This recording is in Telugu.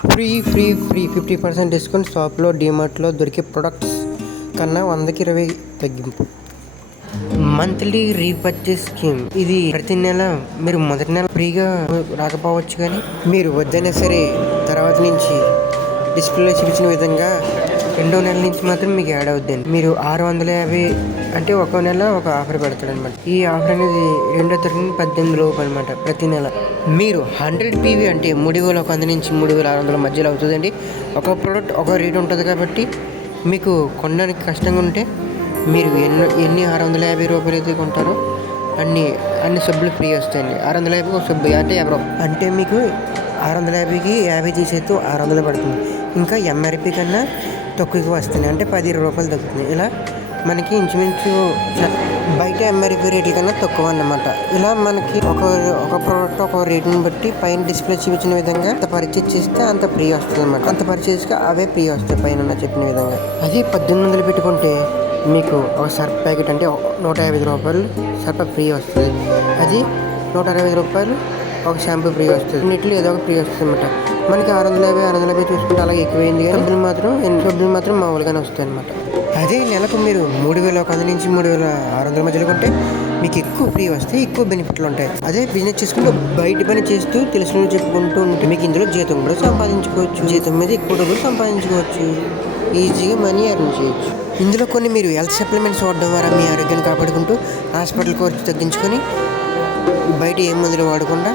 ఫ్రీ 50% డిస్కౌంట్ షాప్లో డీమార్ట్లో దొరికే ప్రొడక్ట్స్ కన్నా 100కి 20 తగ్గింపు. Monthly repurchase scheme. ఇది ప్రతి నెల మీరు మొదటి నెల ఫ్రీగా రాకపోవచ్చు, కానీ మీరు వద్దైనా సరే తర్వాత నుంచి డిస్ప్లేలో చూపించిన విధంగా రెండో నెల నుంచి మాత్రం మీకు యాడ్ అవుద్దండి. మీరు 650 అంటే ఒక నెల ఒక ఆఫర్ పెడతాడు అనమాట. ఈ ఆఫర్ అనేది 2వ తరగతి నుంచి 18 లోపు అనమాట. ప్రతి నెల మీరు 100 PV అంటే 3100 నుంచి 3600 మధ్యలో అవుతుందండి. ఒక ప్రోడక్ట్ ఒక రేట్ ఉంటుంది కాబట్టి మీకు కొనడానికి కష్టంగా ఉంటే మీరు ఎన్ని 650 రూపాయలు అయితే కొంటారో అన్ని సబ్బులు ఫ్రీ వస్తాయండి. 650 ఒక సబ్బు అంటే 50 రూపాయలు అంటే మీకు 650కి 50 తీసేస్తూ 600 పడుతుంది. ఇంకా MRP కన్నా తక్కువకి వస్తుంది, అంటే 10-20 రూపాయలు తగ్గుతుంది. ఇలా మనకి ఇంచుమించు బయట MRP రేట్ల కన్నా తక్కువ అన్నమాట. ఇలా మనకి ఒక ప్రోడక్ట్ ఒక రేటుని బట్టి పైన డిస్ప్లే చూపించిన విధంగా అంత పర్చేజ్ చేస్తే అంత ఫ్రీ వస్తుంది అనమాట. అంత పర్చేజ్కి అవే ఫ్రీ వస్తాయి పైన చెప్పిన విధంగా. అది 1800 పెట్టుకుంటే మీకు ఒక సర్ఫ్ ప్యాకెట్ అంటే 150 రూపాయలు సర్ఫ్ ఫ్రీ వస్తుంది. అది 160 రూపాయలు ఒక షాంపూ ఫ్రీ వస్తుంది. నీటిలో ఏదో ఒక ఫ్రీ వస్తుంది అనమాట. మనకి 650 చూసుకుంటే అలాగే ఎక్కువైంది, కానీ సబ్బులు మాత్రం మామూలుగానే వస్తాయి అనమాట. అదే నెలకు మీరు 3100 నుంచి 3600 మధ్యలో కొంటే మీకు ఎక్కువ ఫ్రీ వస్తాయి, ఎక్కువ బెనిఫిట్లు ఉంటాయి. అదే బిజినెస్ చేసుకుంటూ బయట పని చేస్తూ తెలిసిన చెప్పుకుంటూ ఉంటే మీకు ఇందులో జీతం కూడా సంపాదించుకోవచ్చు. జీతం మీద ఎక్కువ డబ్బులు సంపాదించుకోవచ్చు, ఈజీగా మనీ ఎర్న్ చేయొచ్చు. ఇందులో కొన్ని మీరు హెల్త్ సప్లిమెంట్స్ వాడడం ద్వారా మీ ఆరోగ్యాన్ని కాపాడుకుంటూ హాస్పిటల్ ఖర్చు తగ్గించుకొని బయట ఏ మందులు వాడకుండా